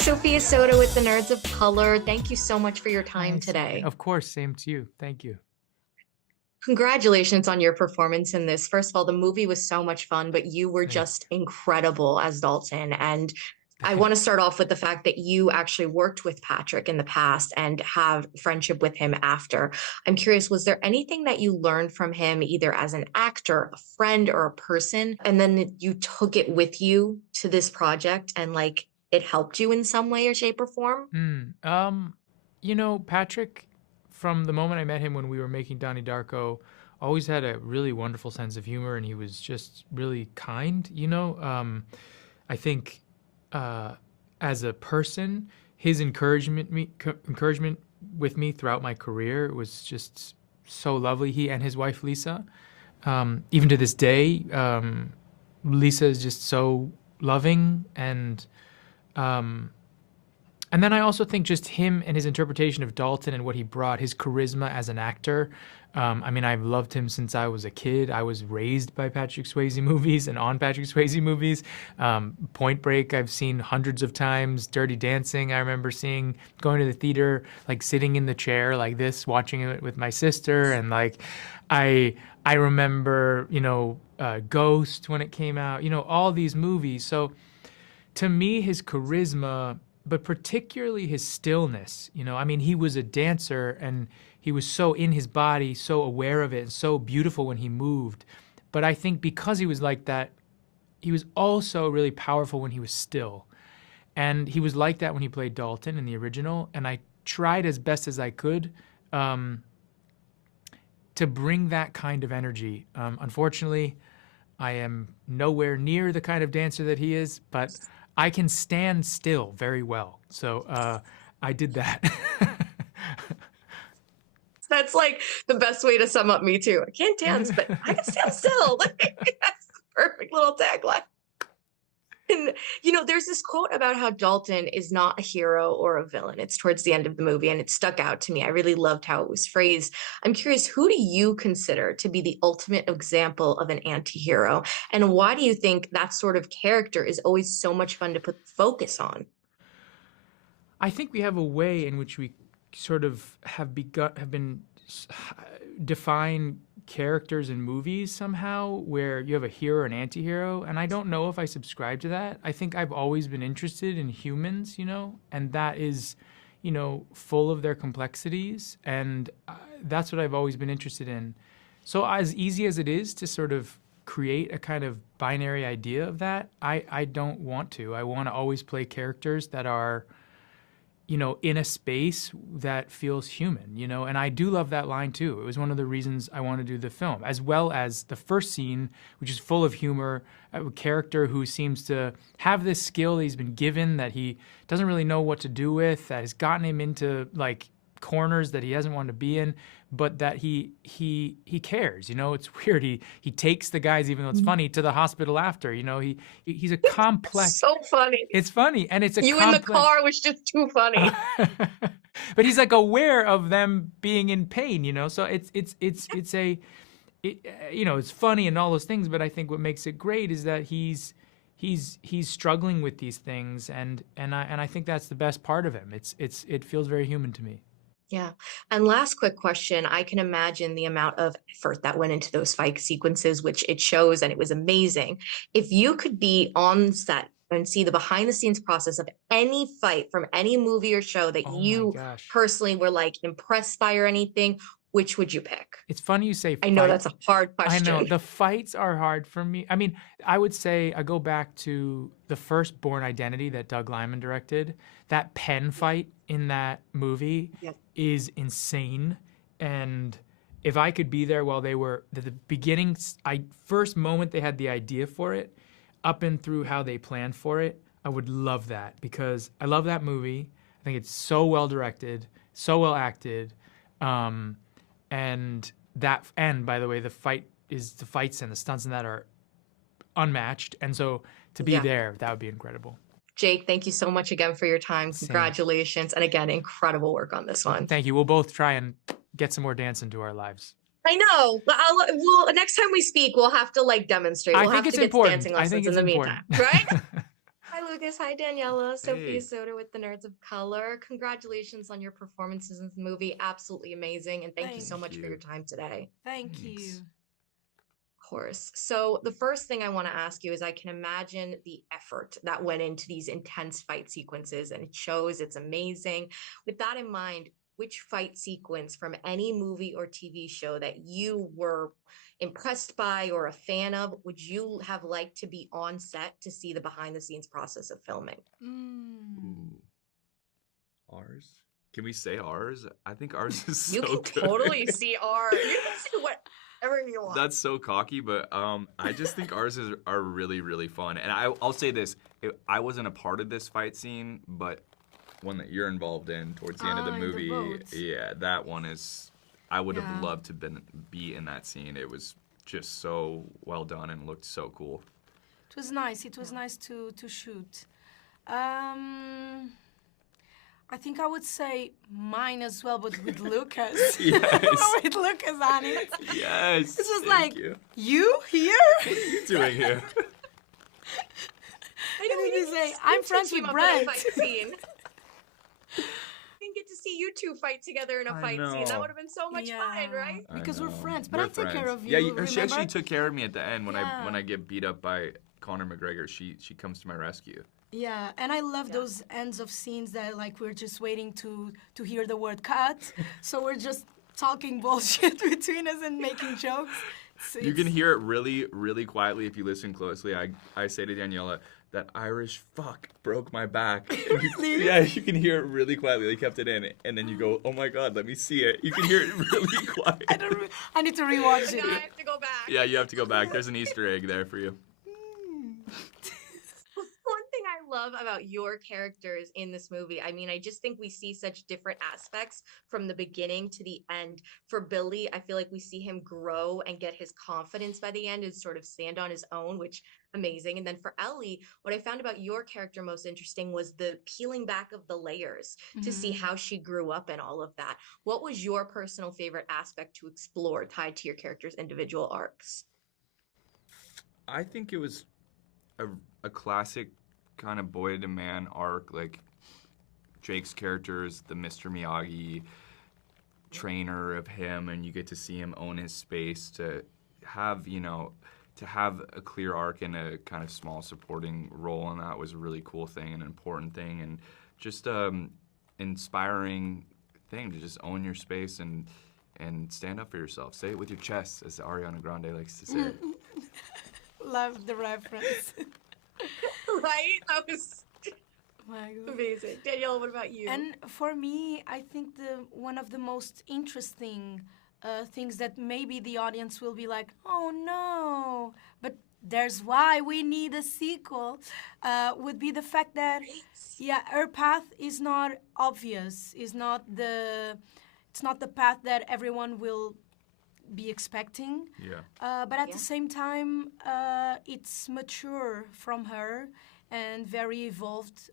Sophia Soda with the Nerds of Color. Thank you so much for your time Nice. today. Of course, same to you. Thank you. Congratulations on your performance in this. First of all, the movie was so much fun, but you were Thank just incredible as Dalton. And I want to start off with the fact that you actually worked with Patrick in the past and have friendship with him after. I'm curious, was there anything that you learned from him, either as an actor, a friend, or a person, and then you took it with you to this project and like it helped you in some way or shape or form? Patrick, from the moment I met him when we were making Donnie Darko, always had a really wonderful sense of humor, and he was just really kind. I think as a person, his encouragement with me throughout my career was just so lovely. He and his wife Lisa, even to this day, Lisa is just so loving and then I also think just him and his interpretation of Dalton and what he brought, his charisma as an actor. I've loved him since I was a kid. I was raised by Patrick Swayze movies and on Patrick Swayze movies. Point Break, I've seen hundreds of times. Dirty Dancing, I remember going to the theater, like sitting in the chair like this, watching it with my sister. And like, I remember, Ghost when it came out, all these movies. So to me, his charisma, but particularly his stillness, he was a dancer and he was so in his body, so aware of it, and so beautiful when he moved. But I think because he was like that, he was also really powerful when he was still. And he was like that when he played Dalton in the original. And I tried as best as I could to bring that kind of energy. Unfortunately, I am nowhere near the kind of dancer that he is, but I can stand still very well. So I did that. That's like the best way to sum up me too. I can't dance, but I can stand still. That's the perfect little tagline. And there's this quote about how Dalton is not a hero or a villain. It's towards the end of the movie, and it stuck out to me. I really loved how it was phrased. I'm curious, who do you consider to be the ultimate example of an anti-hero? And why do you think that sort of character is always so much fun to put focus on? I think we have a way in which we sort of have been define characters in movies somehow where you have a hero and anti-hero, and I don't know if I subscribe to that. I think I've always been interested in humans, and that is, full of their complexities, and that's what I've always been interested in. So as easy as it is to sort of create a kind of binary idea of that, I don't want to. I want to always play characters that are in a space that feels human, and I do love that line too. It was one of the reasons I wanted to do the film, as well as the first scene, which is full of humor, a character who seems to have this skill that he's been given that he doesn't really know what to do with, that has gotten him into like corners that he hasn't wanted to be in, but that he cares. It's weird. He takes the guys, even though it's funny, to the hospital after. He's a complex. So funny. It's funny, and it's a you in the car was just too funny. But he's like aware of them being in pain. So it's funny and all those things. But I think what makes it great is that he's struggling with these things, and I think that's the best part of him. It feels very human to me. Yeah. And last quick question. I can imagine the amount of effort that went into those fight sequences, which it shows, and it was amazing. If you could be on set and see the behind the scenes process of any fight from any movie or show that you personally were like impressed by or anything, which would you pick? It's funny you say fight. I know that's a hard question. I know. The fights are hard for me. I would say I go back to the first Bourne Identity that Doug Liman directed. That pen fight in that movie is insane. And if I could be there while they were at the beginning, first moment they had the idea for it, up and through how they planned for it, I would love that, because I love that movie. I think it's so well directed, so well acted. And by the way, the fights and the stunts in that are unmatched. And so to be there, that would be incredible. Jake, thank you so much again for your time. Congratulations. And again, incredible work on this one. Thank you. We'll both try and get some more dance into our lives. I know, but next time we speak, we'll have to like demonstrate. We'll I think have it's to get important. dancing lessons in the meantime, right? Lucas. Hi, Daniela. Sophia Hey, Soda with the Nerds of Color. Congratulations on your performances in this movie. Absolutely amazing. And thank you so thank much for your you. time today. Thank Thanks. you. Of course. So, the first thing I want to ask you is I can imagine the effort that went into these intense fight sequences, and it shows it's amazing. With that in mind, which fight sequence from any movie or TV show that you were impressed by or a fan of would you have liked to be on set to see the behind the scenes process of filming? Mm. Ooh, ours? Can we say ours? I think ours is You so can good. totally see our, you can see whatever you want. That's so cocky, but I just think are really, really fun. And I'll say this: I wasn't a part of this fight scene, but one that you're involved in towards the end of the in the movie, boats. yeah, that one is. I would have Yeah. loved to be in that scene. It was just so well done and looked so cool. It was nice. It was nice to shoot. I think I would say mine as well, but with Lucas. Yes. With Lucas on it. Yes. It's just thank like, you. you here? What are you doing here? I know And we then you didn't say, get "I'm to friends team with up in a Brent." fight scene. We didn't get to see you two fight together in a I fight scene. That know. would have been so much Yeah. fun, right? I Because we're know. friends, but We're I took care friends. of Yeah, you, she actually remember? took care of me at the end when Yeah. I get beat up by Conor McGregor. She comes to my rescue. Yeah, and I love Yeah. those ends of scenes that like we're just waiting to hear the word cut, so we're just talking bullshit between us and making jokes. You can hear it really, really quietly if you listen closely. I say to Daniela, that Irish fuck broke my back. Really? Yeah, you can hear it really quietly. They kept it in, and then you go, oh my god, let me see it. You can hear it really quiet. I need to rewatch it. Now I have to go back. Yeah, you have to go back. There's an Easter egg there for you. One thing I love about your characters in this movie, I mean, I just think we see such different aspects from the beginning to the end. For Billy, I feel like we see him grow and get his confidence by the end and sort of stand on his own, which amazing. And then for Ellie, what I found about your character most interesting was the peeling back of the layers to see how she grew up and all of that. What was your personal favorite aspect to explore tied to your character's individual arcs? I think it was a classic kind of boy to man arc, like Jake's character is the Mr. Miyagi trainer of him, and you get to see him own his space to have, to have a clear arc and a kind of small supporting role, and that was a really cool thing, an important thing, and just inspiring thing to just own your space and stand up for yourself. Say it with your chest, as Ariana Grande likes to say. Love the reference. Right? That was My God. amazing. Daniela, what about you? And for me, I think one of the most interesting things that maybe the audience will be like, oh no, but there's why we need a sequel, would be the fact that, yeah, her path is not obvious, it's not the path that everyone will be expecting. Yeah. But at Yeah. the same time, it's mature from her and very evolved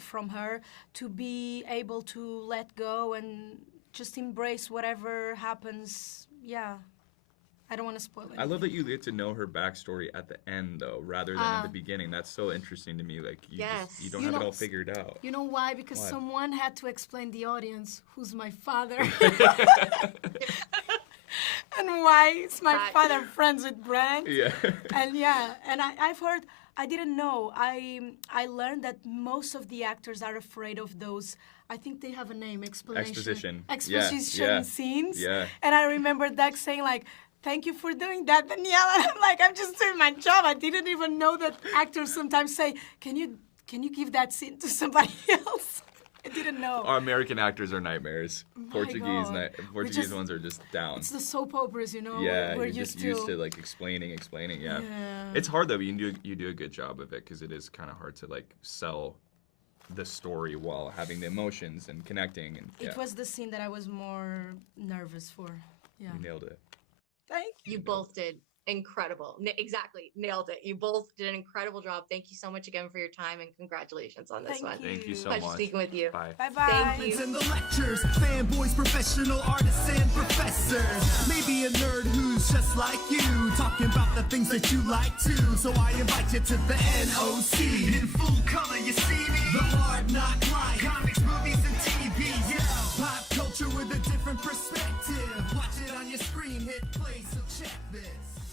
from her to be able to let go and just embrace whatever happens. Yeah. I don't want to spoil it. I love that you get to know her backstory at the end, though, rather than at the beginning. That's so interesting to me. Like, you Yes. don't You have it know, all figured out. You know why? Because Why? someone had to explain the audience who's my father. And why is my That- father friends with Brent? Yeah. And yeah, and I've heard, I didn't know. I learned that most of the actors are afraid of those. I think they have a name, Exposition. Exposition Yeah. scenes. Yeah. And I remember Doug saying like, "Thank you for doing that, Daniela." And I'm like, I'm just doing my job. I didn't even know that actors sometimes say, "Can you give that scene to somebody else?" I didn't know. Our American actors are nightmares. Portuguese God. Portuguese just- ones are just down. It's the soap operas, you know. Yeah, we're you're just used to like explaining. Yeah. Yeah. It's hard though. But you do a good job of it because it is kind of hard to like sell the story while having the emotions and connecting and yeah. It was the scene that I was more nervous for. Yeah. You nailed it. Thank you. You both did incredible. Exactly. Nailed it. You both did an incredible job. Thank you so much again for your time and congratulations on this Thank one. you. Thank you so Pleasure much. speaking with you. Bye. Bye bye. Thank you. And the lectures, fanboys, professional artists, and professors. Maybe a nerd who's just like you, talking about the things that you like too. So I invite you to the NOC in full color. on your screen, hit play, so check this.